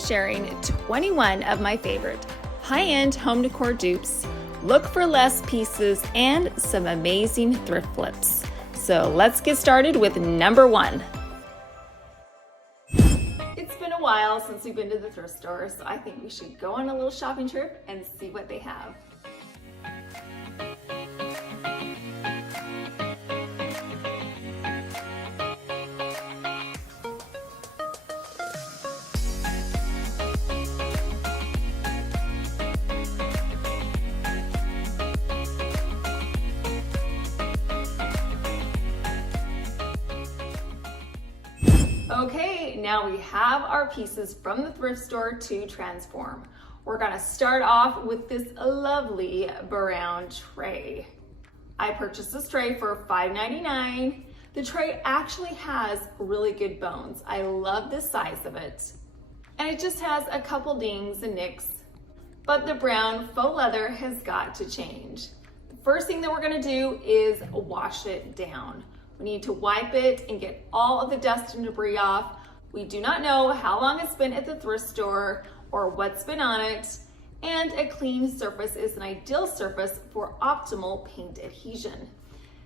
sharing 21 of my favorite high-end home decor dupes, look for less pieces, and some amazing thrift flips. So let's get started with number 1. It's been a while since we've been to the thrift store, so I think we should go on a little shopping trip and see what they have. Okay, now we have our pieces from the thrift store to transform. We're gonna start off with this lovely brown tray. I purchased this tray for $5.99. The tray actually has really good bones. I love the size of it. And it just has a couple dings and nicks, but the brown faux leather has got to change. The first thing that we're gonna do is wash it down. We need to wipe it and get all of the dust and debris off. We do not know how long it's been at the thrift store or what's been on it, and a clean surface is an ideal surface for optimal paint adhesion.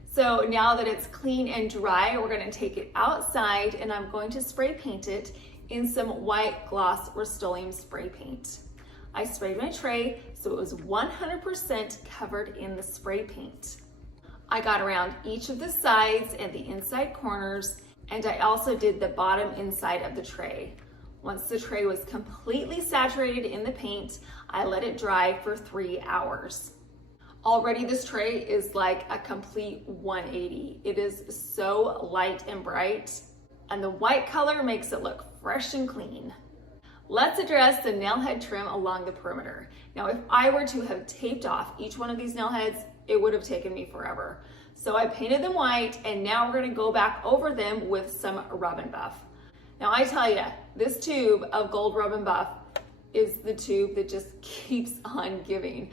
So now that it's clean and dry, we're gonna take it outside and I'm going to spray paint it in some white gloss Rustoleum spray paint. I sprayed my tray so it was 100% covered in the spray paint. I got around each of the sides and the inside corners, and I also did the bottom inside of the tray. Once the tray was completely saturated in the paint, I let it dry for 3 hours. Already this tray is like a complete 180. It is so light and bright, and the white color makes it look fresh and clean. Let's address the nail head trim along the perimeter. Now, if I were to have taped off each one of these nail heads, it would have taken me forever. So I painted them white, and now we're gonna go back over them with some Rub and Buff. Now I tell you, this tube of gold Rub and Buff is the tube that just keeps on giving.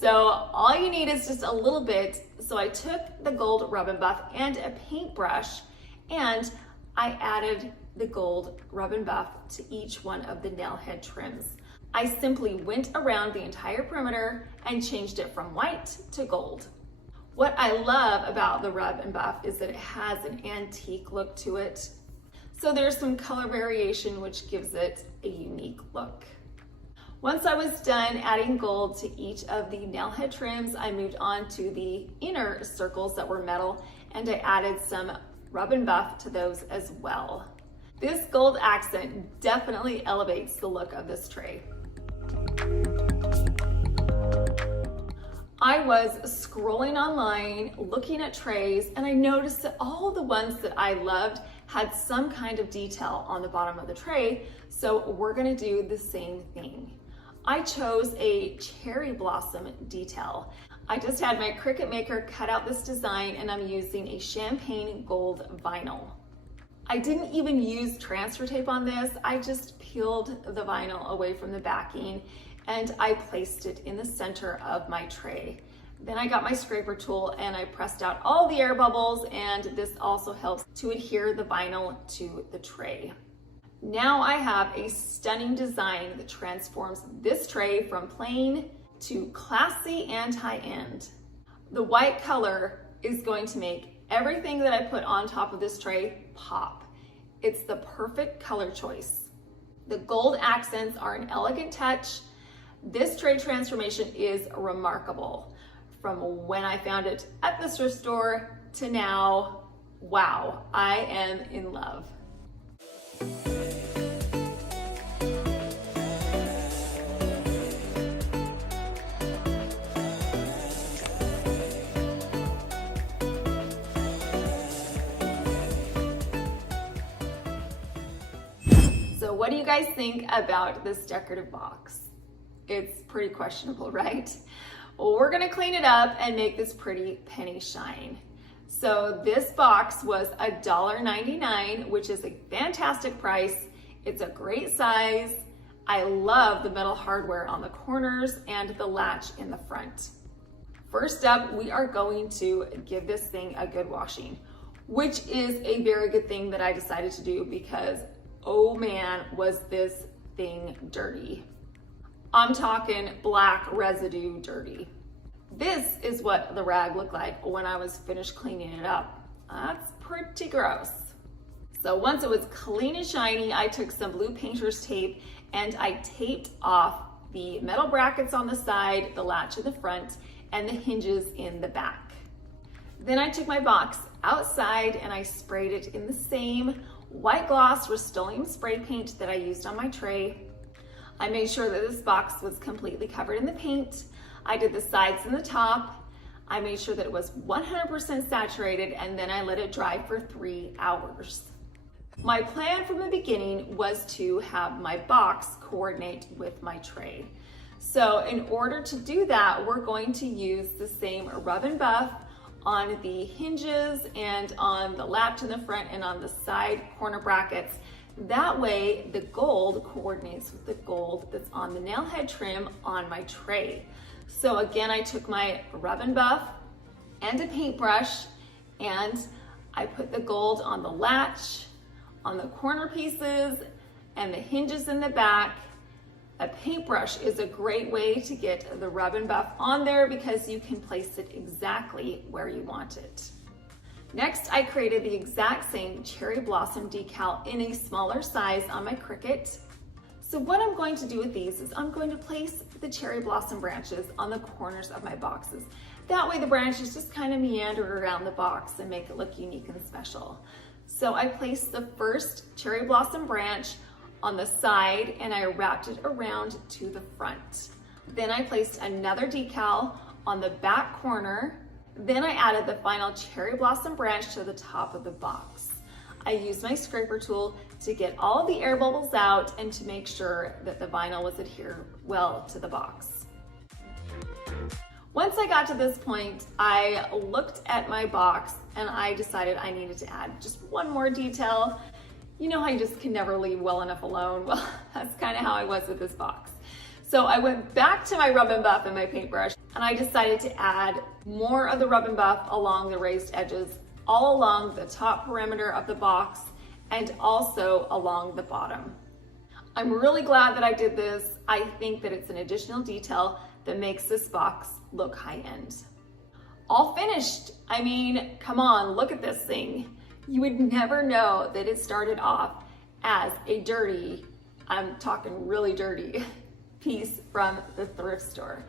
So all you need is just a little bit. So I took the gold Rub and Buff and a paintbrush, and I added the gold Rub and Buff to each one of the nail head trims. I simply went around the entire perimeter and changed it from white to gold. What I love about the Rub and Buff is that it has an antique look to it. So there's some color variation which gives it a unique look. Once I was done adding gold to each of the nail head trims, I moved on to the inner circles that were metal, and I added some Rub and Buff to those as well. This gold accent definitely elevates the look of this tray. I was scrolling online, looking at trays, and I noticed that all the ones that I loved had some kind of detail on the bottom of the tray, so we're gonna do the same thing. I chose a cherry blossom detail. I just had my Cricut Maker cut out this design, and I'm using a champagne gold vinyl. I didn't even use transfer tape on this. I just peeled the vinyl away from the backing and I placed it in the center of my tray. Then I got my scraper tool and I pressed out all the air bubbles, and this also helps to adhere the vinyl to the tray. Now I have a stunning design that transforms this tray from plain to classy and high-end. The white color is going to make everything that I put on top of this tray pop. It's the perfect color choice. The gold accents are an elegant touch. This tray transformation is remarkable. From when I found it at the thrift store to now, wow, I am in love. So what do you guys think about this decorative box? It's pretty questionable, right? Well, we're gonna clean it up and make this pretty penny shine. So this box was $1.99, which is a fantastic price. It's a great size. I love the metal hardware on the corners and the latch in the front. First up, we are going to give this thing a good washing, which is a very good thing that I decided to do because, oh man, was this thing dirty. I'm talking black residue dirty. This is what the rag looked like when I was finished cleaning it up. That's pretty gross. So once it was clean and shiny, I took some blue painter's tape and I taped off the metal brackets on the side, the latch in the front, and the hinges in the back. Then I took my box outside and I sprayed it in the same white gloss Rustoleum spray paint that I used on my tray. I made sure that this box was completely covered in the paint. I did the sides and the top. I made sure that it was 100% saturated, and then I let it dry for 3 hours. My plan from the beginning was to have my box coordinate with my tray. So in order to do that, we're going to use the same rub and buff on the hinges and on the latch in the front and on the side corner brackets. That way the gold coordinates with the gold that's on the nail head trim on my tray. So again, I took my rub and buff and a paintbrush and I put the gold on the latch, on the corner pieces, and the hinges in the back. A paintbrush is a great way to get the rub and buff on there because you can place it exactly where you want it. Next, I created the exact same cherry blossom decal in a smaller size on my Cricut. So what I'm going to do with these is I'm going to place the cherry blossom branches on the corners of my boxes. That way the branches just kind of meander around the box and make it look unique and special. So I placed the first cherry blossom branch on the side and I wrapped it around to the front. Then I placed another decal on the back corner. Then I added the final cherry blossom branch to the top of the box. I used my scraper tool to get all of the air bubbles out and to make sure that the vinyl was adhered well to the box. Once I got to this point, I looked at my box and I decided I needed to add just one more detail. You know how you just can never leave well enough alone? Well, that's kind of how I was with this box. So I went back to my rub and buff and my paintbrush and I decided to add more of the rub and buff along the raised edges, all along the top perimeter of the box and also along the bottom. I'm really glad that I did this. I think that it's an additional detail that makes this box look high-end. All finished. I mean, come on, look at this thing. You would never know that it started off as a dirty, I'm talking really dirty, piece from the thrift store.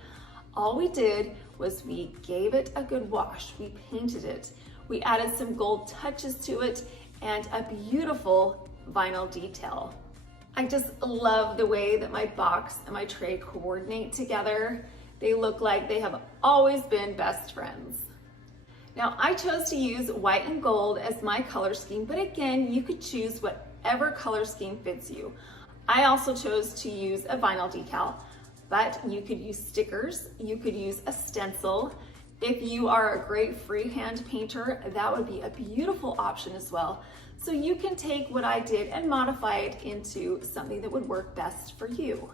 All we did was we gave it a good wash. We painted it. We added some gold touches to it and a beautiful vinyl detail. I just love the way that my box and my tray coordinate together. They look like they have always been best friends. Now I chose to use white and gold as my color scheme, but again, you could choose whatever color scheme fits you. I also chose to use a vinyl decal, but you could use stickers, you could use a stencil. If you are a great freehand painter, that would be a beautiful option as well. So you can take what I did and modify it into something that would work best for you.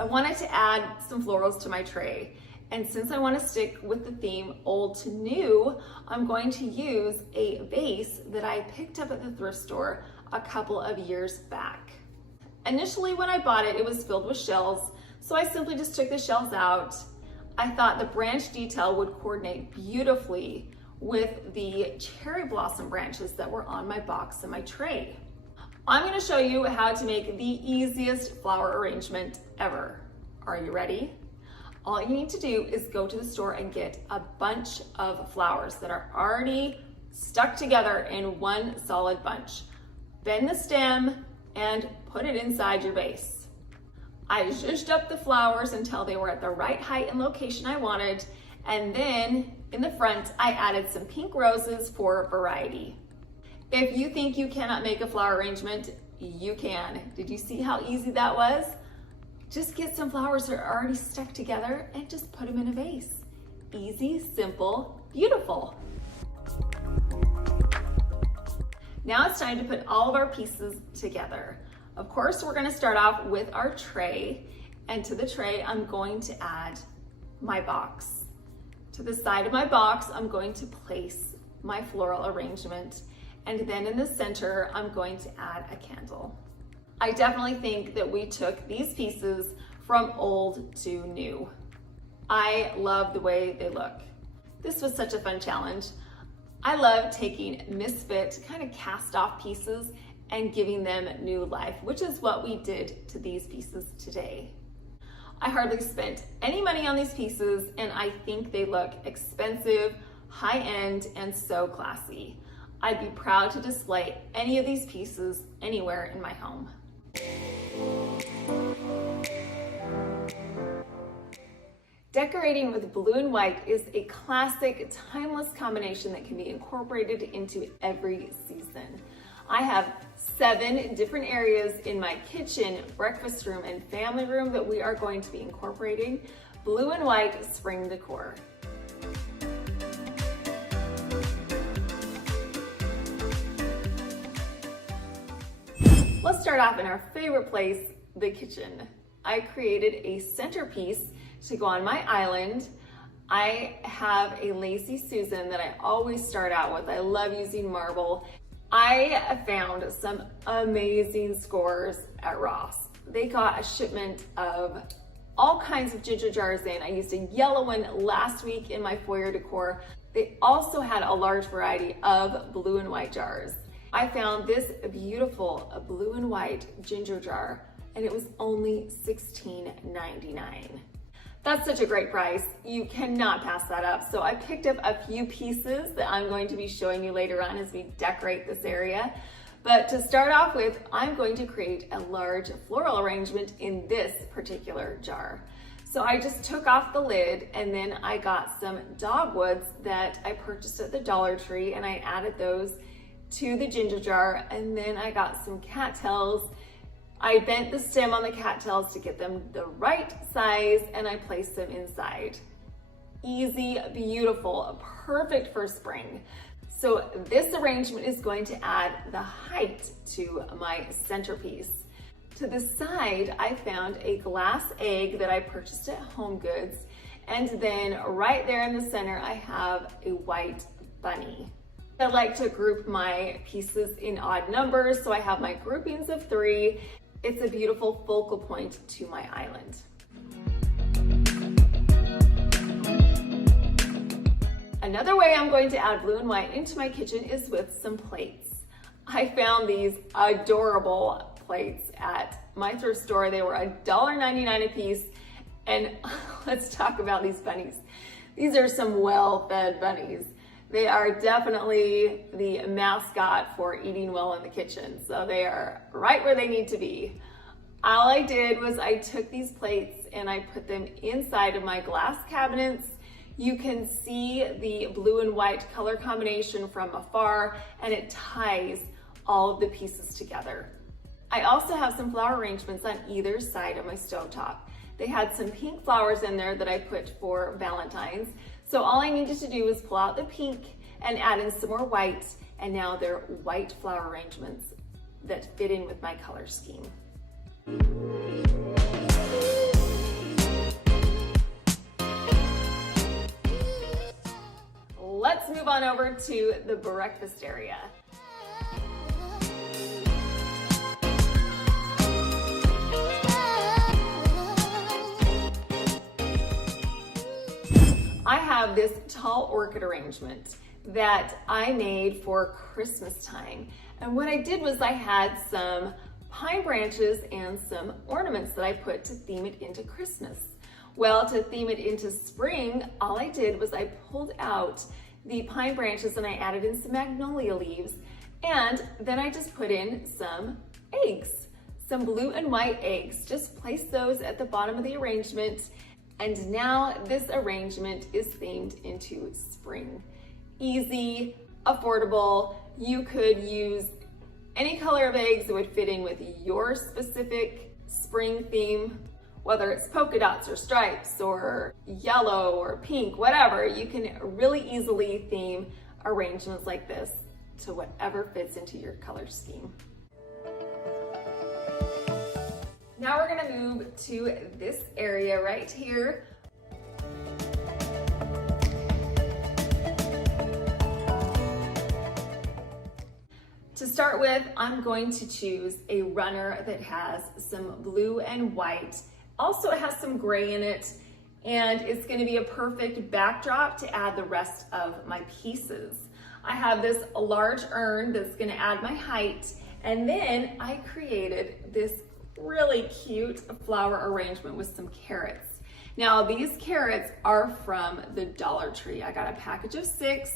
I wanted to add some florals to my tray. And since I want to stick with the theme old to new, I'm going to use a vase that I picked up at the thrift store a couple of years back. Initially when I bought it, it was filled with shells, so I simply just took the shells out. I thought the branch detail would coordinate beautifully with the cherry blossom branches that were on my box and my tray. I'm going to show you how to make the easiest flower arrangement ever. Are you ready? All you need to do is go to the store and get a bunch of flowers that are already stuck together in one solid bunch. Bend the stem and put it inside your vase. I zhuzhed up the flowers until they were at the right height and location I wanted, and then in the front I added some pink roses for variety. If you think you cannot make a flower arrangement, you can. Did you see how easy that was? Just get some flowers that are already stuck together and just put them in a vase. Easy, simple, beautiful. Now it's time to put all of our pieces together. Of course, we're gonna start off with our tray, And to the tray, I'm going to add my box. To the side of my box, I'm going to place my floral arrangement. And then in the center, I'm going to add a candle. I definitely think that we took these pieces from old to new. I love the way they look. This was such a fun challenge. I love taking misfit, kind of cast off pieces and giving them new life, which is what we did to these pieces today. I hardly spent any money on these pieces, and I think they look expensive, high-end, and so classy. I'd be proud to display any of these pieces anywhere in my home. Decorating with blue and white is a classic, timeless combination that can be incorporated into every season. I have 7 different areas in my kitchen, breakfast room, and family room that we are going to be incorporating blue and white spring decor. Let's start off in our favorite place, the kitchen. I created a centerpiece to go on my island. I have a Lazy Susan that I always start out with. I love using marble. I found some amazing scores at Ross. They got a shipment of all kinds of ginger jars in. I used a yellow one last week in my foyer decor. They also had a large variety of blue and white jars. I found this beautiful blue and white ginger jar, and it was only $16.99. That's such a great price. You cannot pass that up. So I picked up a few pieces that I'm going to be showing you later on as we decorate this area. But to start off with, I'm going to create a large floral arrangement in this particular jar. So I just took off the lid, and then I got some dogwoods that I purchased at the Dollar Tree, and I added those to the ginger jar. And then I got some cattails. I bent the stem on the cattails to get them the right size, and I placed them inside. Easy, beautiful, perfect for spring. So this arrangement is going to add the height to my centerpiece. To the side, I found a glass egg that I purchased at Home Goods, and then right there in the center, I have a white bunny. I like to group my pieces in odd numbers, so I have my groupings of 3. It's a beautiful focal point to my island. Another way I'm going to add blue and white into my kitchen is with some plates. I found these adorable plates at my thrift store. They were $1.99 a piece, and let's talk about these bunnies. These are some well-fed bunnies. They are definitely the mascot for eating well in the kitchen. So they are right where they need to be. All I did was I took these plates and I put them inside of my glass cabinets. You can see the blue and white color combination from afar, and it ties all of the pieces together. I also have some flower arrangements on either side of my stovetop. They had some pink flowers in there that I put for Valentine's. So all I needed to do was pull out the pink and add in some more white, and now they're white flower arrangements that fit in with my color scheme. Let's move on over to the breakfast area. I have this tall orchid arrangement that I made for Christmas time. And what I did was I had some pine branches and some ornaments that I put to theme it into Christmas. Well, to theme it into spring, all I did was I pulled out the pine branches and I added in some magnolia leaves, and then I just put in some eggs, some blue and white eggs. Just place those at the bottom of the arrangement, and now this arrangement is themed into spring. Easy, affordable. You could use any color of eggs that would fit in with your specific spring theme, whether it's polka dots or stripes or yellow or pink, whatever. You can really easily theme arrangements like this to whatever fits into your color scheme. Now we're gonna move to this area right here. To start with, I'm going to choose a runner that has some blue and white. Also, it has some gray in it, and it's going to be a perfect backdrop to add the rest of my pieces. I have this large urn that's going to add my height, and then I created this really cute flower arrangement with some carrots. Now, these carrots are from the Dollar Tree. I got a package of 6.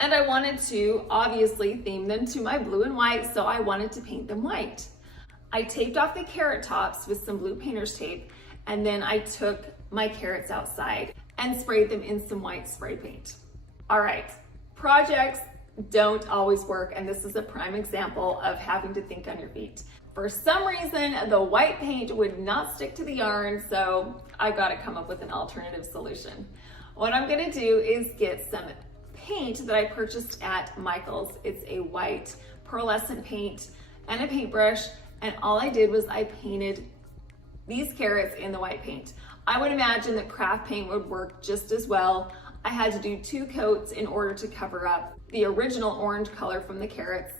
And I wanted to obviously theme them to my blue and white, so I wanted to paint them white. I taped off the carrot tops with some blue painter's tape, and then I took my carrots outside and sprayed them in some white spray paint. All right, projects don't always work, and this is a prime example of having to think on your feet. For some reason, the white paint would not stick to the yarn, so I gotta come up with an alternative solution. What I'm gonna do is get some paint that I purchased at Michael's. It's a white pearlescent paint and a paintbrush, and all I did was I painted these carrots in the white paint. I would imagine that craft paint would work just as well. I had to do 2 coats in order to cover up the original orange color from the carrots.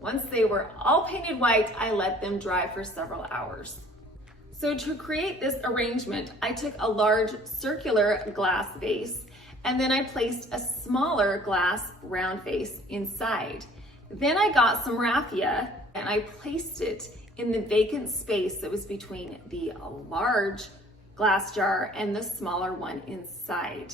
Once they were all painted white, I let them dry for several hours. So to create this arrangement, I took a large circular glass vase, and then I placed a smaller glass round vase inside. Then I got some raffia and I placed it in the vacant space that was between the large glass jar and the smaller one inside.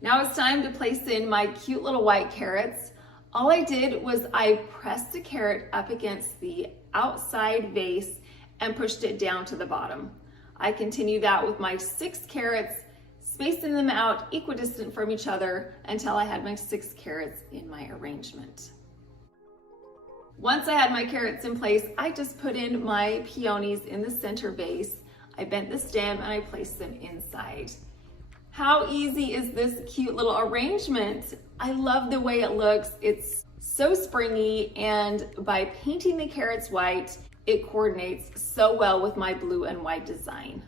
Now it's time to place in my cute little white carrots. All I did was I pressed the carrot up against the outside vase and pushed it down to the bottom. I continued that with my 6 carrots, spacing them out equidistant from each other until I had my 6 carrots in my arrangement. Once I had my carrots in place, I just put in my peonies in the center vase. I bent the stem and I placed them inside. How easy is this cute little arrangement? I love the way it looks. It's so springy, and by painting the carrots white, it coordinates so well with my blue and white design.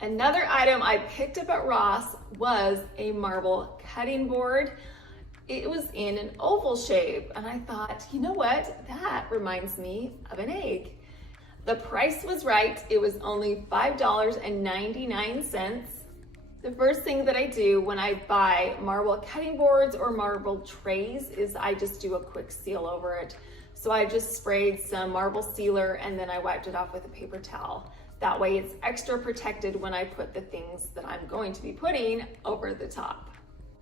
Another item I picked up at Ross was a marble cutting board. It was in an oval shape, and I thought, you know what? That reminds me of an egg. The price was right. It was only $5.99. The first thing that I do when I buy marble cutting boards or marble trays is I just do a quick seal over it. So I just sprayed some marble sealer and then I wiped it off with a paper towel. That way it's extra protected when I put the things that I'm going to be putting over the top.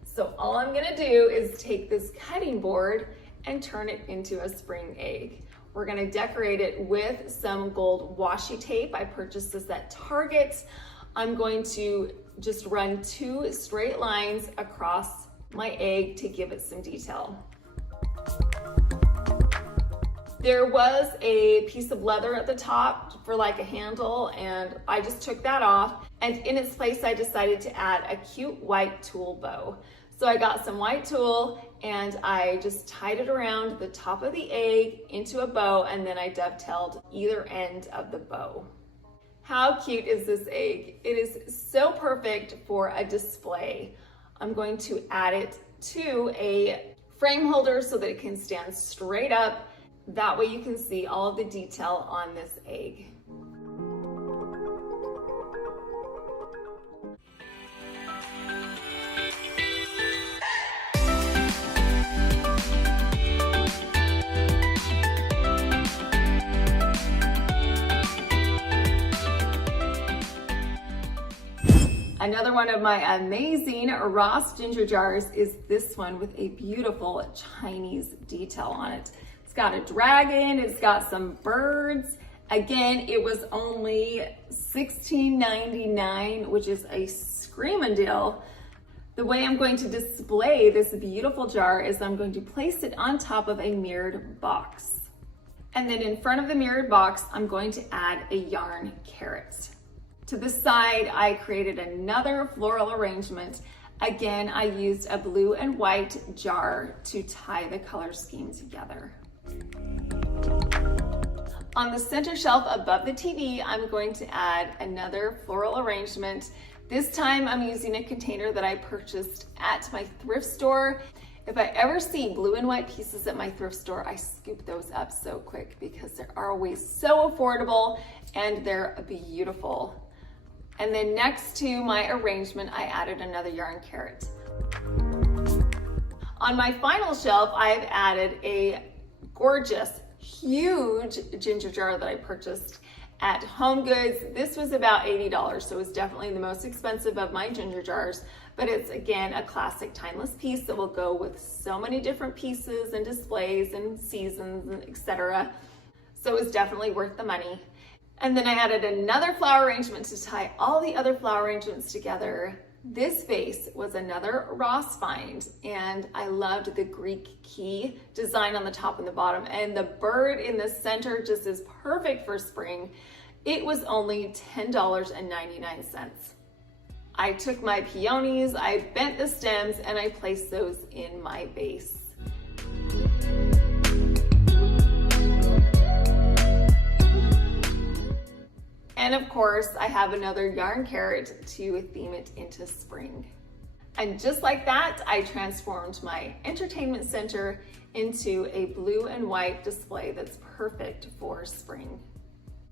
So all I'm gonna do is take this cutting board and turn it into a spring egg. We're gonna decorate it with some gold washi tape. I purchased this at Target. I'm going to just run 2 straight lines across my egg to give it some detail. There was a piece of leather at the top for like a handle, and I just took that off, and in its place I decided to add a cute white tulle bow. So I got some white tulle and I just tied it around the top of the egg into a bow, and then I dovetailed either end of the bow. How cute is this egg? It is so perfect for a display. I'm going to add it to a frame holder so that it can stand straight up. That way you can see all of the detail on this egg. Another one of my amazing Ross ginger jars is this one with a beautiful Chinese detail on it. It's got a dragon, it's got some birds. Again, it was only $16.99, which is a screaming deal. The way I'm going to display this beautiful jar is I'm going to place it on top of a mirrored box. And then in front of the mirrored box, I'm going to add a yarn carrot. To the side, I created another floral arrangement. Again, I used a blue and white jar to tie the color scheme together. On the center shelf above the TV, I'm going to add another floral arrangement. This time I'm using a container that I purchased at my thrift store. If I ever see blue and white pieces at my thrift store, I scoop those up so quick because they're always so affordable and they're beautiful. And then next to my arrangement, I added another yarn carrot. On my final shelf, I've added a gorgeous, huge ginger jar that I purchased at HomeGoods. This was about $80, so it was definitely the most expensive of my ginger jars, but it's again a classic timeless piece that will go with so many different pieces and displays and seasons and etc. So it was definitely worth the money. And then I added another flower arrangement to tie all the other flower arrangements together. This vase was another Ross find, and I loved the Greek key design on the top and the bottom, and the bird in the center just is perfect for spring. It was only $10.99. I took my peonies, I bent the stems, and I placed those in my vase. And of course, I have another yarn carrot to theme it into spring. And just like that, I transformed my entertainment center into a blue and white display that's perfect for spring.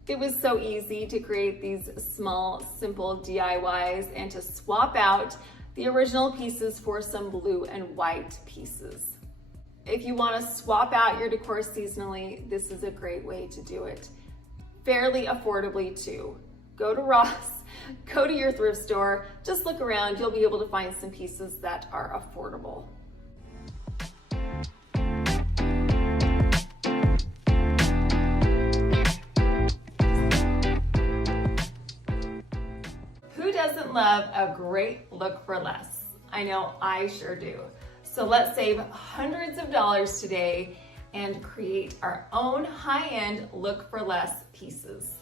It was so easy to create these small, simple DIYs and to swap out the original pieces for some blue and white pieces. If you want to swap out your decor seasonally, this is a great way to do it. Fairly affordably too. Go to Ross, go to your thrift store, just look around, you'll be able to find some pieces that are affordable. Who doesn't love a great look for less? I know I sure do. So let's save hundreds of dollars today and create our own high-end look for less pieces.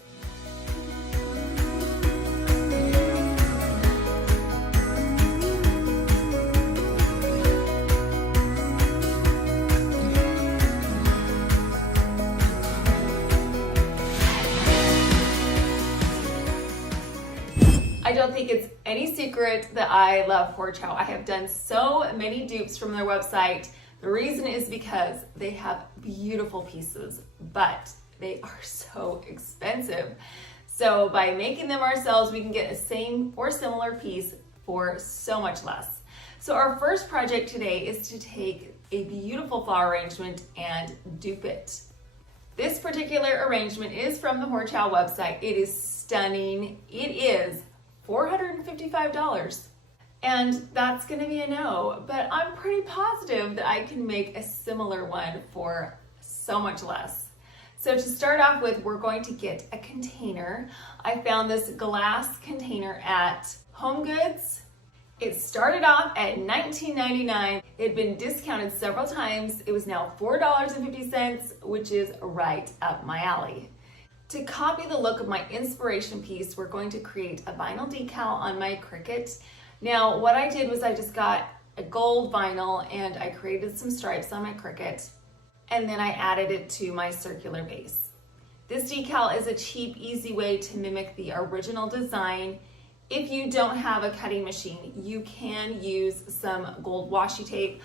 I don't think it's any secret that I love Hinshaw. I have done so many dupes from their website. The reason is because they have beautiful pieces, but they are so expensive. So by making them ourselves, we can get a same or similar piece for so much less. So our first project today is to take a beautiful flower arrangement and dupe it. This particular arrangement is from the Hinshaw website. It is stunning. It is $455. And that's gonna be a no, but I'm pretty positive that I can make a similar one for so much less. So to start off with, we're going to get a container. I found this glass container at HomeGoods. It started off at $19.99. It had been discounted several times. It was now $4.50, which is right up my alley. To copy the look of my inspiration piece, we're going to create a vinyl decal on my Cricut. Now, what I did was I just got a gold vinyl and I created some stripes on my Cricut, and then I added it to my circular base. This decal is a cheap, easy way to mimic the original design. If you don't have a cutting machine, you can use some gold washi tape.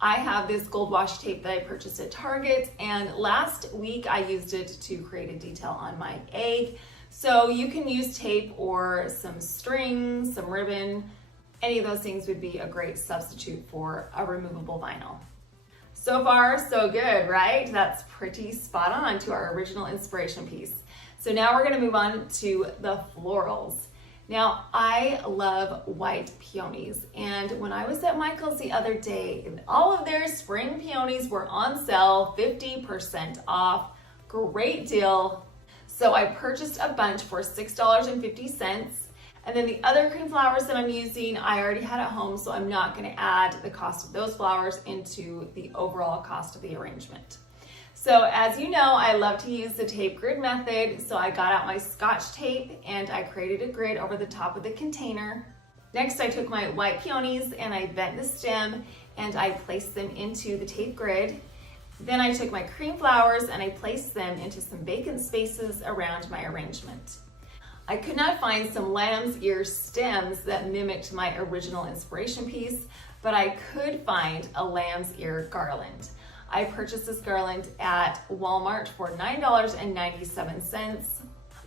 I have this gold washi tape that I purchased at Target, and last week I used it to create a detail on my egg. So you can use tape or some string, some ribbon. Any of those things would be a great substitute for a removable vinyl. So far, so good, right? That's pretty spot on to our original inspiration piece. So now we're gonna move on to the florals. Now, I love white peonies, and when I was at Michael's the other day, all of their spring peonies were on sale, 50% off, great deal. So I purchased a bunch for $6.50. And then the other cream flowers that I'm using, I already had at home, so I'm not gonna add the cost of those flowers into the overall cost of the arrangement. So as you know, I love to use the tape grid method, so I got out my Scotch tape and I created a grid over the top of the container. Next, I took my white peonies and I bent the stem and I placed them into the tape grid. Then I took my cream flowers and I placed them into some vacant spaces around my arrangement. I could not find some lamb's ear stems that mimicked my original inspiration piece, but I could find a lamb's ear garland. I purchased this garland at Walmart for $9.97.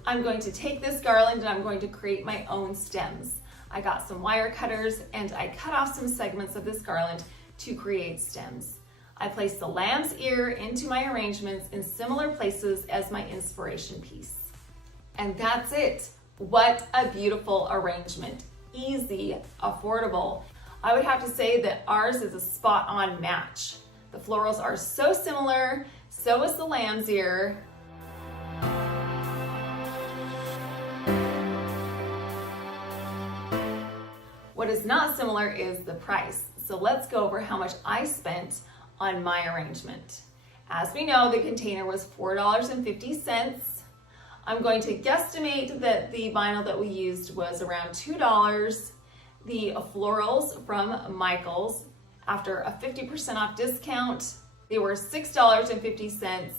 I'm going to take this garland and I'm going to create my own stems. I got some wire cutters and I cut off some segments of this garland to create stems. I placed the lamb's ear into my arrangements in similar places as my inspiration piece. And that's it. What a beautiful arrangement. Easy, affordable. I would have to say that ours is a spot-on match. The florals are so similar, so is the lamb's ear. What is not similar is the price. So let's go over how much I spent on my arrangement. As we know, the container was $4.50. I'm going to guesstimate that the vinyl that we used was around $2. The florals from Michael's, after a 50% off discount, they were $6.50,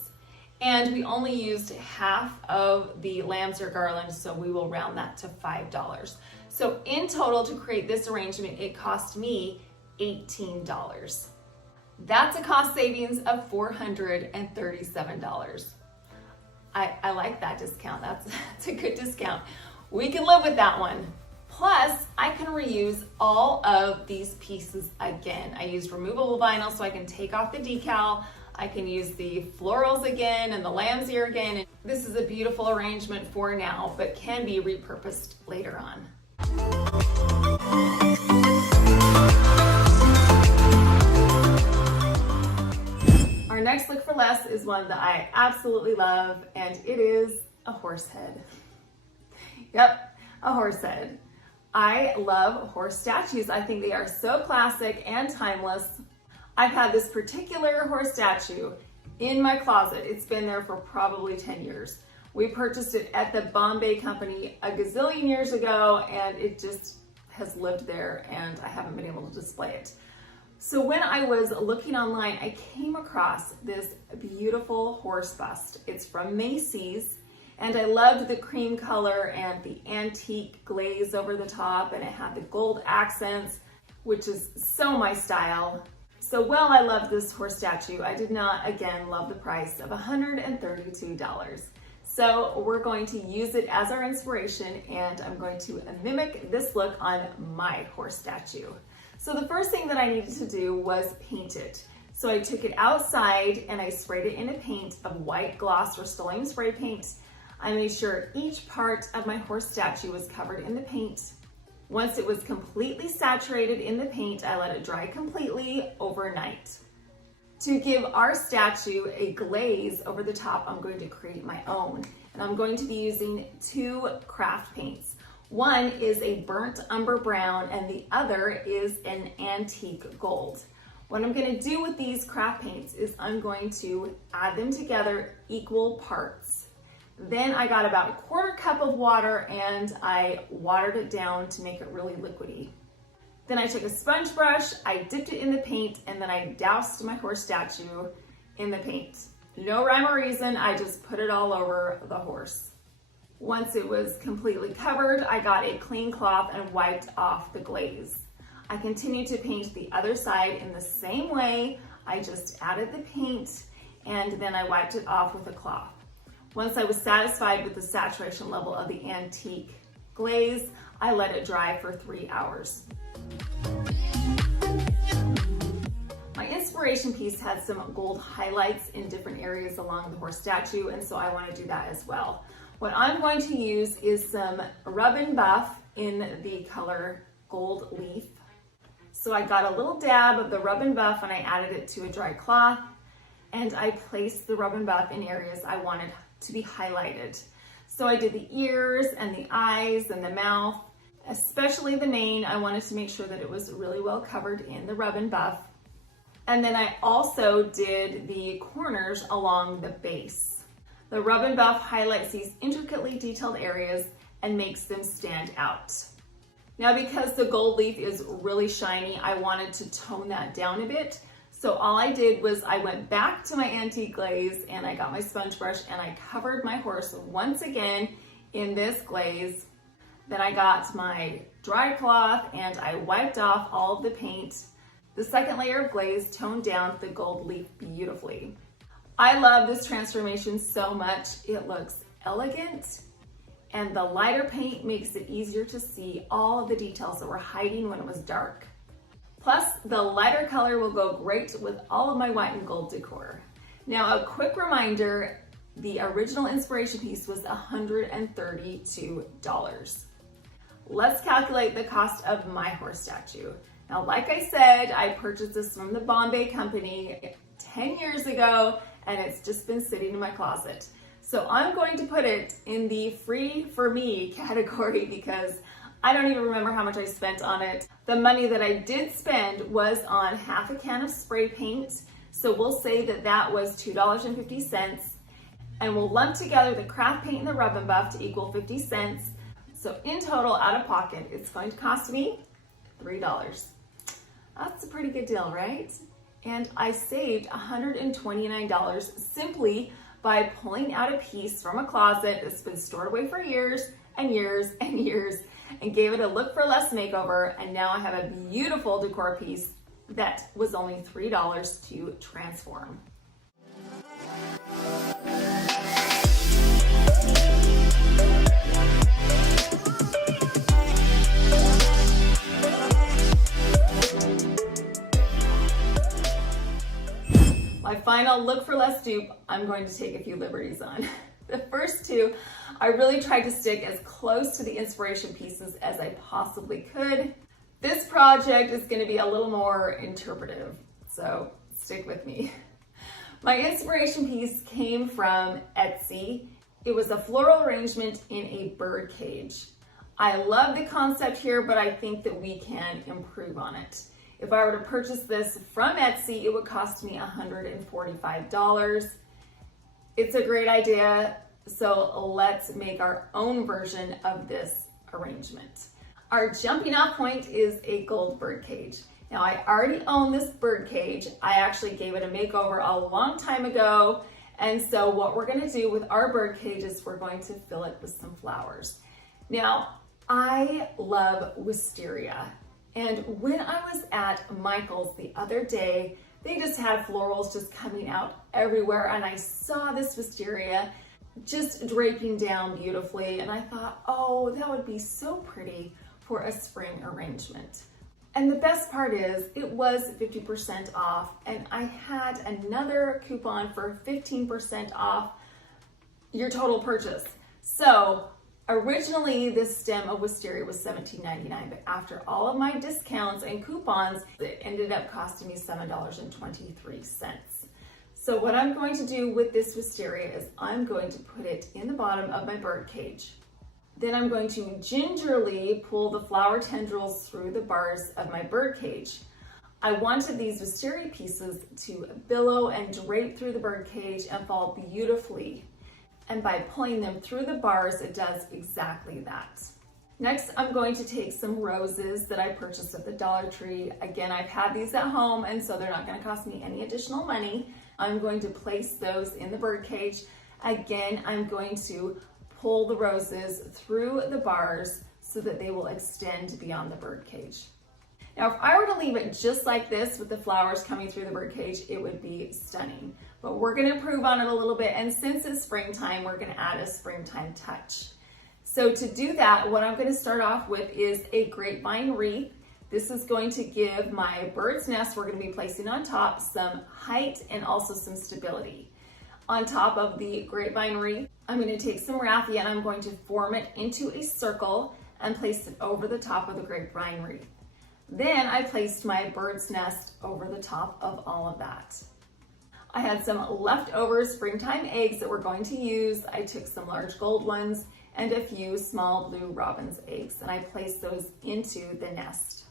and we only used half of the lamb's ear garland, so we will round that to $5. So in total, to create this arrangement, it cost me $18. That's a cost savings of $437. I like that discount. That's a good discount. We can live with that one. Plus, I can reuse all of these pieces again. I used removable vinyl so I can take off the decal. I can use the florals again and the lamb's ear again. This is a beautiful arrangement for now, but can be repurposed later on. Our next look for less is one that I absolutely love, and it is a horse head. Yep, a horse head. I love horse statues. I think they are so classic and timeless. I've had this particular horse statue in my closet. It's been there for probably 10 years. We purchased it at the Bombay Company a gazillion years ago, and it just has lived there, and I haven't been able to display it. So when I was looking online, I came across this beautiful horse bust. It's from Macy's, and I loved the cream color and the antique glaze over the top, and it had the gold accents, which is so my style. So while I loved this horse statue, I did not, again, love the price of $132. So we're going to use it as our inspiration, and I'm going to mimic this look on my horse statue. So the first thing that I needed to do was paint it. So I took it outside and I sprayed it in a paint of white gloss Rustoleum spray paint. I made sure each part of my horse statue was covered in the paint. Once it was completely saturated in the paint, I let it dry completely overnight. To give our statue a glaze over the top, I'm going to create my own. And I'm going to be using two craft paints. One is a burnt umber brown and the other is an antique gold. What I'm going to do with these craft paints is I'm going to add them together equal parts. Then I got about a 1/4 cup of water and I watered it down to make it really liquidy. Then I took a sponge brush, I dipped it in the paint, and then I doused my horse statue in the paint. No rhyme or reason, I just put it all over the horse. Once it was completely covered, I got a clean cloth and wiped off the glaze. I continued to paint the other side in the same way. I just added the paint and then I wiped it off with a cloth. Once I was satisfied with the saturation level of the antique glaze, I let it dry for 3 hours. My inspiration piece had some gold highlights in different areas along the horse statue, and so I want to do that as well. What I'm going to use is some Rub and Buff in the color Gold Leaf. So I got a little dab of the Rub and Buff and I added it to a dry cloth, and I placed the Rub and Buff in areas I wanted to be highlighted. So I did the ears and the eyes and the mouth, especially the mane. I wanted to make sure that it was really well covered in the Rub and Buff. And then I also did the corners along the base. The Rub and Buff highlights these intricately detailed areas and makes them stand out. Now, because the gold leaf is really shiny, I wanted to tone that down a bit. So all I did was I went back to my antique glaze and I got my sponge brush and I covered my horse once again in this glaze. Then I got my dry cloth and I wiped off all of the paint. The second layer of glaze toned down the gold leaf beautifully. I love this transformation so much. It looks elegant, and the lighter paint makes it easier to see all of the details that were hiding when it was dark. Plus, the lighter color will go great with all of my white and gold decor. Now, a quick reminder, the original inspiration piece was $132. Let's calculate the cost of my horse statue. Now, like I said, I purchased this from the Bombay company 10 years ago, and it's just been sitting in my closet. So I'm going to put it in the free for me category because I don't even remember how much I spent on it. The money that I did spend was on half a can of spray paint. So we'll say that that was $2.50. And we'll lump together the craft paint and the rub and buff to equal 50 cents. So in total, out of pocket, it's going to cost me $3. That's a pretty good deal, right? And I saved $129 simply by pulling out a piece from a closet that's been stored away for years and years and years and gave it a look for less makeover. And now I have a beautiful decor piece that was only $3 to transform. My final look for less dupe, I'm going to take a few liberties on. The first two, I really tried to stick as close to the inspiration pieces as I possibly could. This project is going to be a little more interpretive, so stick with me. My inspiration piece came from Etsy. It was a floral arrangement in a bird cage. I love the concept here, but I think that we can improve on it. If I were to purchase this from Etsy, it would cost me $145. It's a great idea, so let's make our own version of this arrangement. Our jumping off point is a gold bird cage. Now, I already own this bird cage. I actually gave it a makeover a long time ago, and so what we're gonna do with our bird cage is we're going to fill it with some flowers. Now, I love wisteria. And when I was at Michael's the other day, they just had florals just coming out everywhere. And I saw this wisteria just draping down beautifully. And I thought, oh, that would be so pretty for a spring arrangement. And the best part is it was 50% off. And I had another coupon for 15% off your total purchase. So originally, this stem of wisteria was $17.99, but after all of my discounts and coupons, it ended up costing me $7.23. So what I'm going to do with this wisteria is I'm going to put it in the bottom of my bird cage. Then I'm going to gingerly pull the flower tendrils through the bars of my bird cage. I wanted these wisteria pieces to billow and drape through the bird cage and fall beautifully. And by pulling them through the bars, it does exactly that. Next, I'm going to take some roses that I purchased at the Dollar Tree. Again, I've had these at home, and so they're not going to cost me any additional money. I'm going to place those in the bird cage. Again, I'm going to pull the roses through the bars so that they will extend beyond the bird cage. Now, if I were to leave it just like this with the flowers coming through the bird cage, it would be stunning. But we're gonna improve on it a little bit, and since it's springtime, we're gonna add a springtime touch. So to do that, what I'm gonna start off with is a grapevine wreath. This is going to give my bird's nest we're gonna be placing on top some height and also some stability. On top of the grapevine wreath, I'm gonna take some raffia and I'm going to form it into a circle and place it over the top of the grapevine wreath. Then I placed my bird's nest over the top of all of that. I had some leftover springtime eggs that we're going to use. I took some large gold ones and a few small blue robin's eggs, and I placed those into the nest.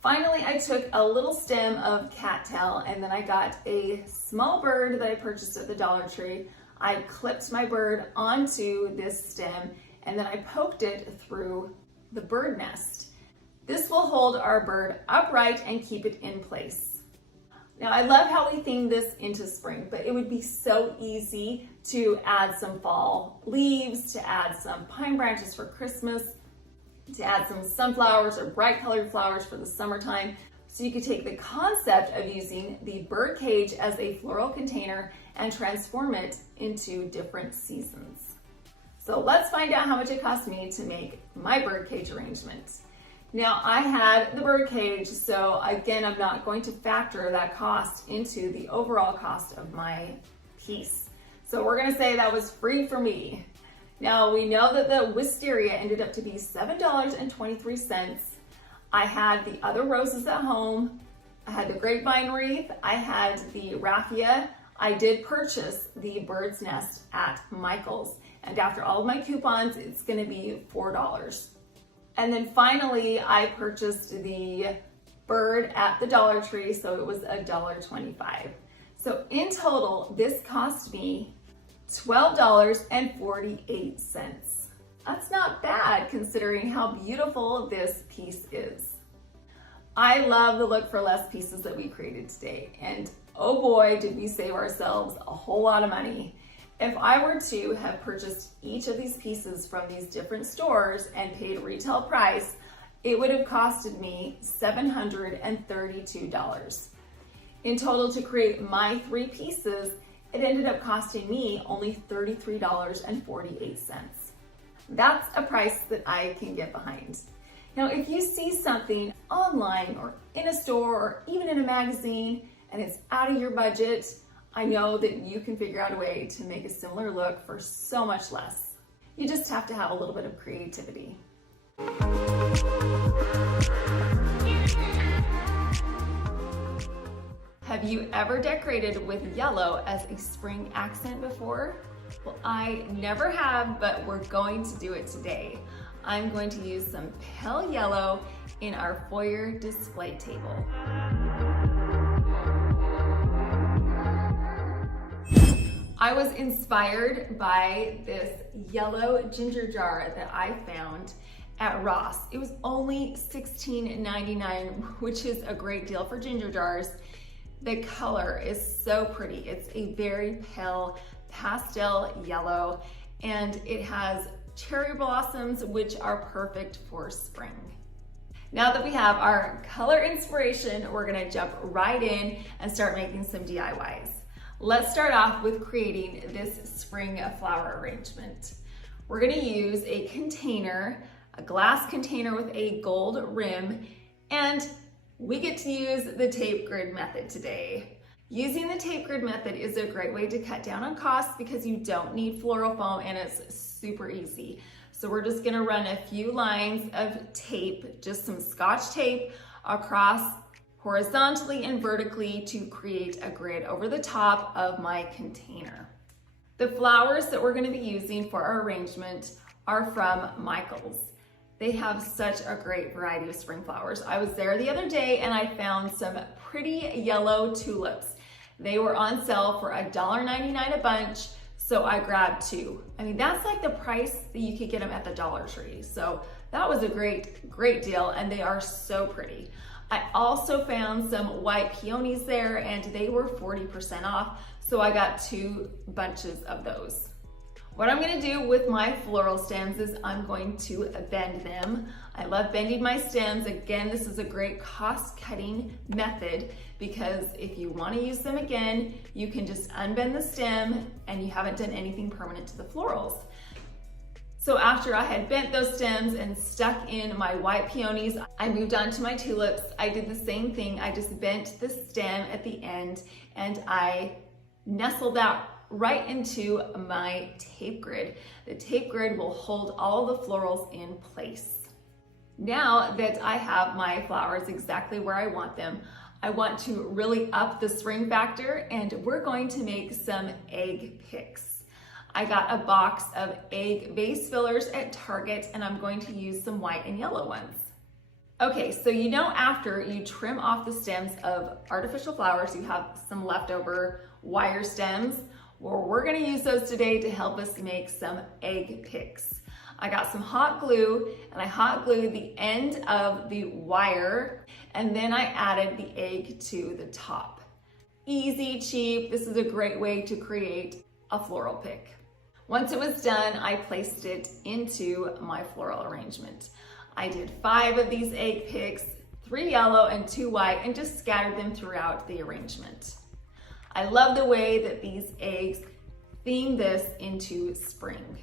Finally, I took a little stem of cattail, and then I got a small bird that I purchased at the Dollar Tree. I clipped my bird onto this stem, and then I poked it through the bird nest. This will hold our bird upright and keep it in place. Now I love how we themed this into spring, but it would be so easy to add some fall leaves, to add some pine branches for Christmas, to add some sunflowers or bright colored flowers for the summertime. So you could take the concept of using the bird cage as a floral container and transform it into different seasons. So let's find out how much it cost me to make my bird cage arrangement. Now I had the bird cage, so again, I'm not going to factor that cost into the overall cost of my piece. So we're gonna say that was free for me. Now we know that the wisteria ended up to be $7.23. I had the other roses at home. I had the grapevine wreath. I had the raffia. I did purchase the bird's nest at Michael's. And after all of my coupons, it's gonna be $4. And then finally, I purchased the bird at the Dollar Tree, so it was $1.25. So in total, this cost me $12.48. That's not bad considering how beautiful this piece is. I love the look for less pieces that we created today, and oh boy, did we save ourselves a whole lot of money. If I were to have purchased each of these pieces from these different stores and paid retail price, it would have costed me $732. In total, to create my 3 pieces, it ended up costing me only $33.48. That's a price that I can get behind. Now, if you see something online or in a store or even in a magazine and it's out of your budget, I know that you can figure out a way to make a similar look for so much less. You just have to have a little bit of creativity. Have you ever decorated with yellow as a spring accent before? Well, I never have, but we're going to do it today. I'm going to use some pale yellow in our foyer display table. I was inspired by this yellow ginger jar that I found at Ross. It was only $16.99, which is a great deal for ginger jars. The color is so pretty. It's a very pale pastel yellow, and it has cherry blossoms, which are perfect for spring. Now that we have our color inspiration, we're gonna jump right in and start making some DIYs. Let's start off with creating this spring flower arrangement. We're gonna use a container, a glass container with a gold rim, and we get to use the tape grid method today. Using the tape grid method is a great way to cut down on costs because you don't need floral foam and it's super easy. So we're just gonna run a few lines of tape, just some Scotch tape across horizontally and vertically to create a grid over the top of my container. The flowers that we're going to be using for our arrangement are from Michael's. They have such a great variety of spring flowers. I was there the other day and I found some pretty yellow tulips. They were on sale for $1.99 a bunch, so I grabbed 2. I mean, that's like the price that you could get them at the Dollar Tree. So that was a great deal, and they are so pretty. I also found some white peonies there and they were 40% off, so I got 2 bunches of those. What I'm gonna do with my floral stems is I'm going to bend them. I love bending my stems. Again, this is a great cost-cutting method because if you wanna use them again, you can just unbend the stem and you haven't done anything permanent to the florals. So after I had bent those stems and stuck in my white peonies, I moved on to my tulips. I did the same thing. I just bent the stem at the end and I nestled that right into my tape grid. The tape grid will hold all the florals in place. Now that I have my flowers exactly where I want them, I want to really up the spring factor and we're going to make some egg picks. I got a box of egg vase fillers at Target and I'm going to use some white and yellow ones. Okay, so you know after you trim off the stems of artificial flowers, you have some leftover wire stems. Well, we're gonna use those today to help us make some egg picks. I got some hot glue and I hot glued the end of the wire and then I added the egg to the top. Easy, cheap. This is a great way to create a floral pick. Once it was done, I placed it into my floral arrangement. I did 5 of these egg picks, 3 yellow and 2 white, and just scattered them throughout the arrangement. I love the way that these eggs theme this into spring.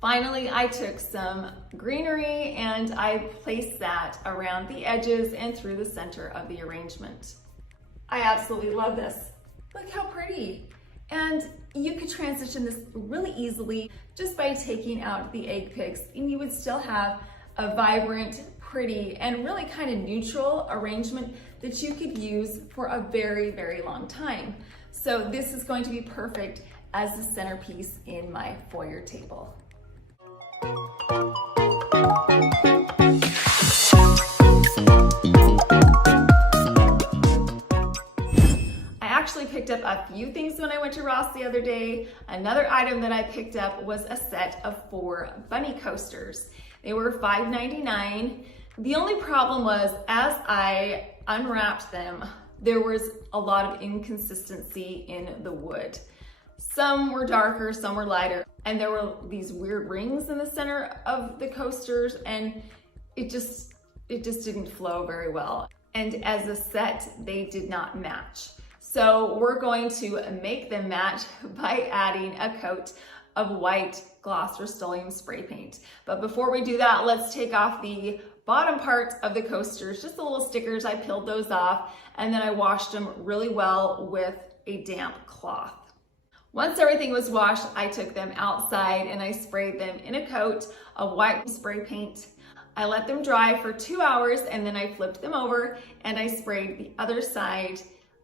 Finally, I took some greenery and I placed that around the edges and through the center of the arrangement. I absolutely love this. Look how pretty. And you could transition this really easily just by taking out the egg picks, and you would still have a vibrant, pretty, and really kind of neutral arrangement that you could use for a very, very long time. So this is going to be perfect as the centerpiece in my foyer table. I actually picked up a few things when I went to Ross the other day. Another item that I picked up was a set of 4 bunny coasters. They were $5.99. The only problem was, as I unwrapped them, there was a lot of inconsistency in the wood. Some were darker, some were lighter, and there were these weird rings in the center of the coasters, and it just didn't flow very well. And as a set, they did not match. So we're going to make them match by adding a coat of white gloss Rustoleum spray paint. But before we do that, let's take off the bottom part of the coasters, just the little stickers. I peeled those off, and then I washed them really well with a damp cloth. Once everything was washed, I took them outside and I sprayed them in a coat of white spray paint. I let them dry for 2 hours, and then I flipped them over and I sprayed the other side.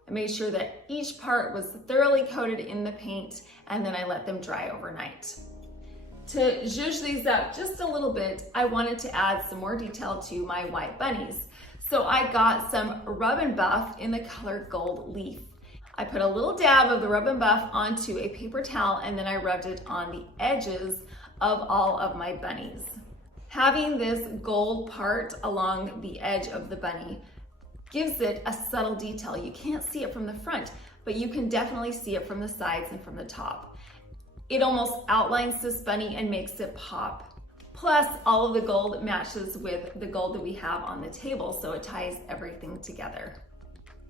I made sure that each part was thoroughly coated in the paint, and then I let them dry overnight. To zhuzh these up just a little bit, I wanted to add some more detail to my white bunnies. So I got some Rub and Buff in the color Gold Leaf. I put a little dab of the Rub and Buff onto a paper towel, and then I rubbed it on the edges of all of my bunnies. Having this gold part along the edge of the bunny gives it a subtle detail. You can't see it from the front, but you can definitely see it from the sides and from the top. It almost outlines this bunny and makes it pop. Plus, all of the gold matches with the gold that we have on the table, so it ties everything together.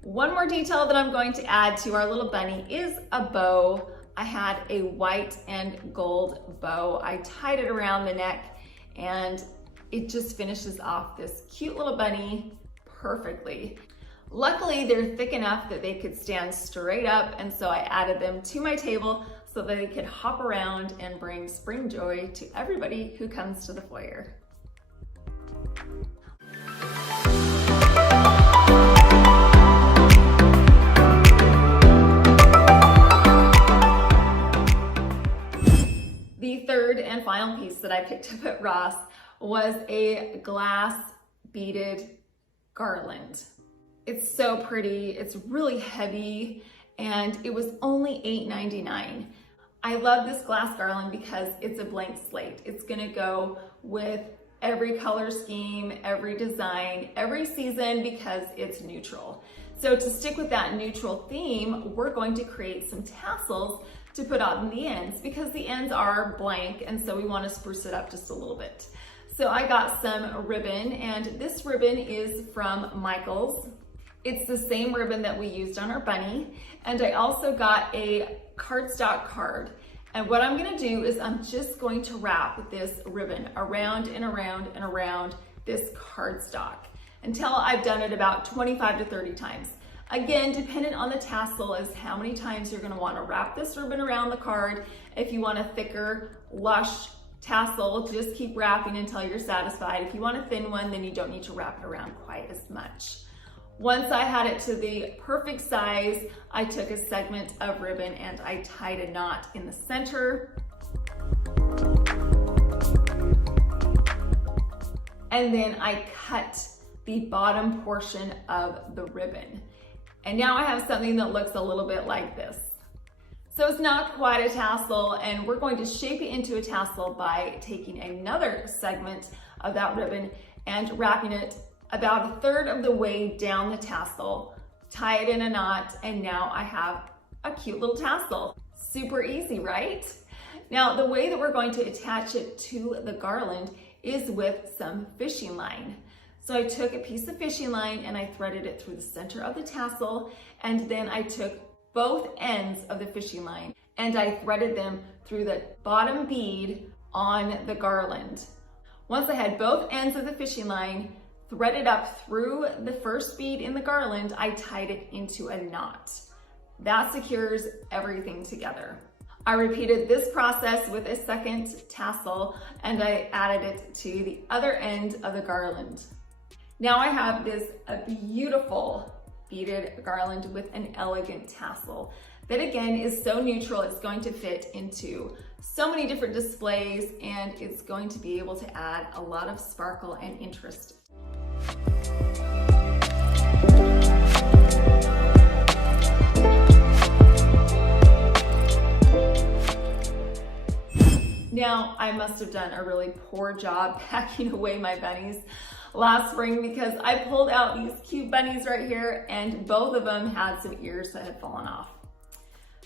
One more detail that I'm going to add to our little bunny is a bow. I had a white and gold bow. I tied it around the neck, and it just finishes off this cute little bunny perfectly. Luckily, they're thick enough that they could stand straight up, and so I added them to my table so that they could hop around and bring spring joy to everybody who comes to the foyer. The third and final piece that I picked up at Ross was a glass beaded garland. It's so pretty, it's really heavy, and it was only $8.99. I love this glass garland because it's a blank slate. It's gonna go with every color scheme, every design, every season, because it's neutral. So to stick with that neutral theme, we're going to create some tassels to put on the ends, because the ends are blank, and so we want to spruce it up just a little bit. So I got some ribbon, and this ribbon is from Michaels. It's the same ribbon that we used on our bunny. And I also got a cardstock card. And what I'm gonna do is I'm just going to wrap this ribbon around and around and around this cardstock until I've done it about 25 to 30 times. Again, dependent on the tassel is how many times you're gonna wanna wrap this ribbon around the card. If you want a thicker, lush tassel, just keep wrapping until you're satisfied. If you want a thin one, then you don't need to wrap it around quite as much. Once I had it to the perfect size, I took a segment of ribbon and I tied a knot in the center. And then I cut the bottom portion of the ribbon. And now I have something that looks a little bit like this. So it's not quite a tassel, and we're going to shape it into a tassel by taking another segment of that ribbon and wrapping it about a third of the way down the tassel tie it in a knot, and now I have a cute little tassel. Super easy, right? Now, the way that we're going to attach it to the garland is with some fishing line. So I took a piece of fishing line and I threaded it through the center of the tassel, and then I took both ends of the fishing line and I threaded them through the bottom bead on the garland. Once I had both ends of the fishing line threaded up through the first bead in the garland, I tied it into a knot. That secures everything together. I repeated this process with a second tassel and I added it to the other end of the garland. Now I have this beautiful beaded garland with an elegant tassel that again is so neutral. It's going to fit into so many different displays and it's going to be able to add a lot of sparkle and interest. Now, I must have done a really poor job packing away my bunnies last spring because I pulled out these cute bunnies right here and both of them had some ears that had fallen off.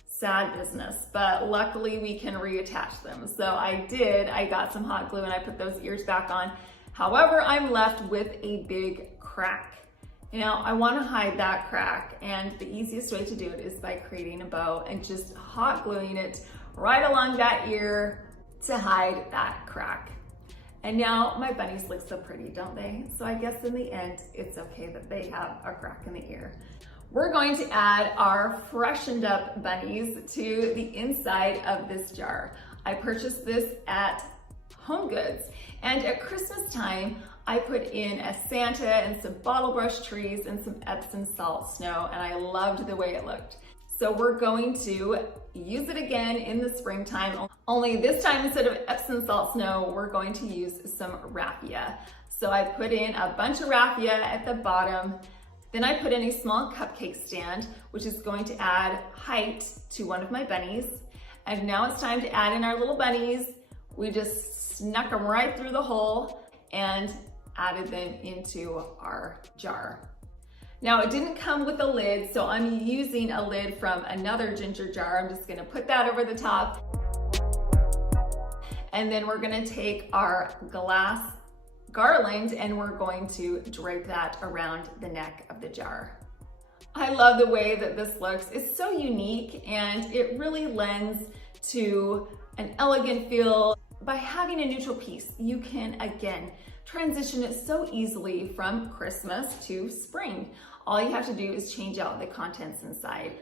Sad business, but luckily we can reattach them. So I did, I got some hot glue and I put those ears back on. However, I'm left with a big crack. Now, I want to hide that crack, and the easiest way to do it is by creating a bow and just hot gluing it right along that ear to hide that crack. And now my bunnies look so pretty, don't they? So I guess in the end, it's okay that they have a crack in the ear. We're going to add our freshened up bunnies to the inside of this jar. I purchased this at HomeGoods, and at Christmas time, I put in a Santa and some bottle brush trees and some Epsom salt snow, and I loved the way it looked. So we're going to use it again in the springtime, only this time instead of Epsom salt snow, we're going to use some raffia. So I put in a bunch of raffia at the bottom, then I put in a small cupcake stand, which is going to add height to one of my bunnies. And now it's time to add in our little bunnies. We just snuck them right through the hole and added them into our jar. Now it didn't come with a lid, so I'm using a lid from another ginger jar. I'm just gonna put that over the top. And then we're gonna take our glass garland and we're going to drape that around the neck of the jar. I love the way that this looks. It's so unique and it really lends to an elegant feel. By having a neutral piece, you can again transition it so easily from Christmas to spring. All you have to do is change out the contents inside.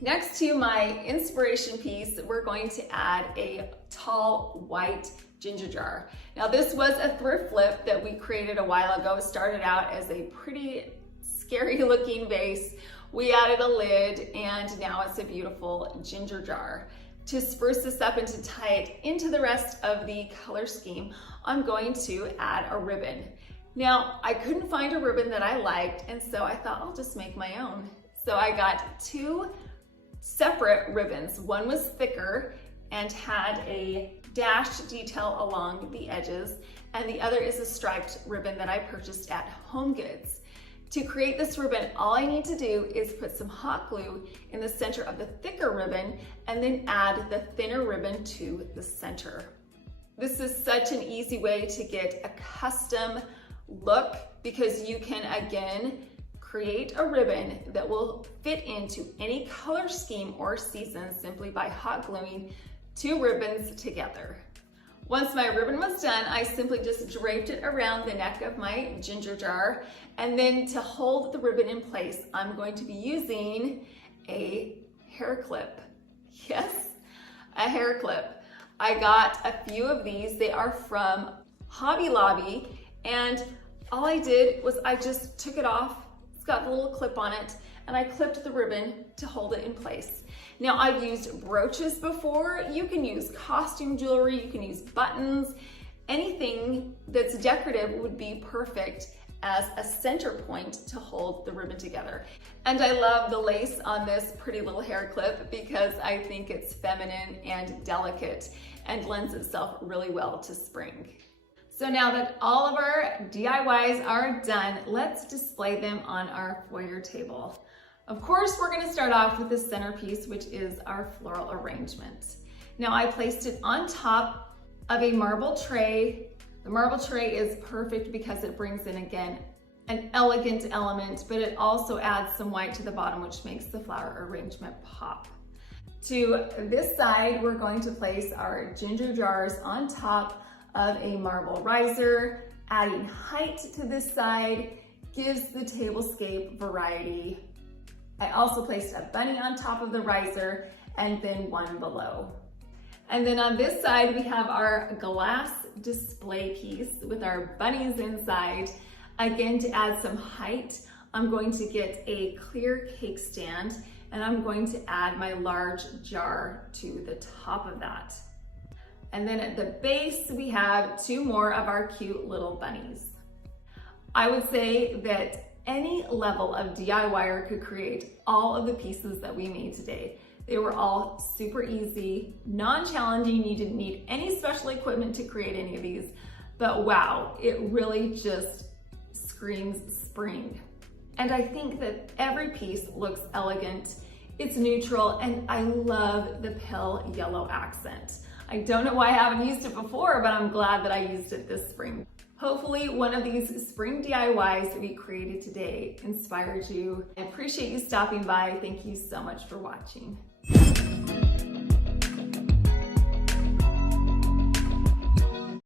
Next to my inspiration piece, we're going to add a tall white ginger jar. Now this was a thrift flip that we created a while ago. It started out as a pretty scary looking vase. We added a lid and now it's a beautiful ginger jar. To spruce this up and to tie it into the rest of the color scheme, I'm going to add a ribbon. Now, I couldn't find a ribbon that I liked, and so I thought I'll just make my own. So I got two separate ribbons. One was thicker and had a dashed detail along the edges, and the other is a striped ribbon that I purchased at HomeGoods. To create this ribbon, all I need to do is put some hot glue in the center of the thicker ribbon and then add the thinner ribbon to the center. This is such an easy way to get a custom look because you can again create a ribbon that will fit into any color scheme or season simply by hot gluing two ribbons together. Once my ribbon was done, I simply just draped it around the neck of my ginger jar. And then to hold the ribbon in place, I'm going to be using a hair clip. Yes, a hair clip. I got a few of these. They are from Hobby Lobby. And all I did was I just took it off. It's got a little clip on it. And I clipped the ribbon to hold it in place. Now I've used brooches before. You can use costume jewelry, you can use buttons. Anything that's decorative would be perfect as a center point to hold the ribbon together. And I love the lace on this pretty little hair clip because I think it's feminine and delicate. and lends itself really well to spring. So now that all of our DIYs are done, let's display them on our foyer table. Of course, we're going to start off with the centerpiece, which is our floral arrangement. Now I placed it on top of a marble tray. The marble tray is perfect because it brings in, again, an elegant element, but it also adds some white to the bottom, which makes the flower arrangement pop. To this side, we're going to place our ginger jars on top of a marble riser. Adding height to this side gives the tablescape variety. I also placed a bunny on top of the riser and then one below. And then on this side, we have our glass display piece with our bunnies inside. Again, to add some height, I'm going to get a clear cake stand and I'm going to add my large jar to the top of that. And then at the base, we have two more of our cute little bunnies. I would say that any level of DIYer could create all of the pieces that we made today. They were all super easy, non-challenging. You didn't need any special equipment to create any of these, but wow, it really just screams spring. And I think that every piece looks elegant. It's neutral, and I love the pale yellow accent. I don't know why I haven't used it before, but I'm glad that I used it this spring. Hopefully one of these spring DIYs that we created today inspired you. I appreciate you stopping by. Thank you so much for watching.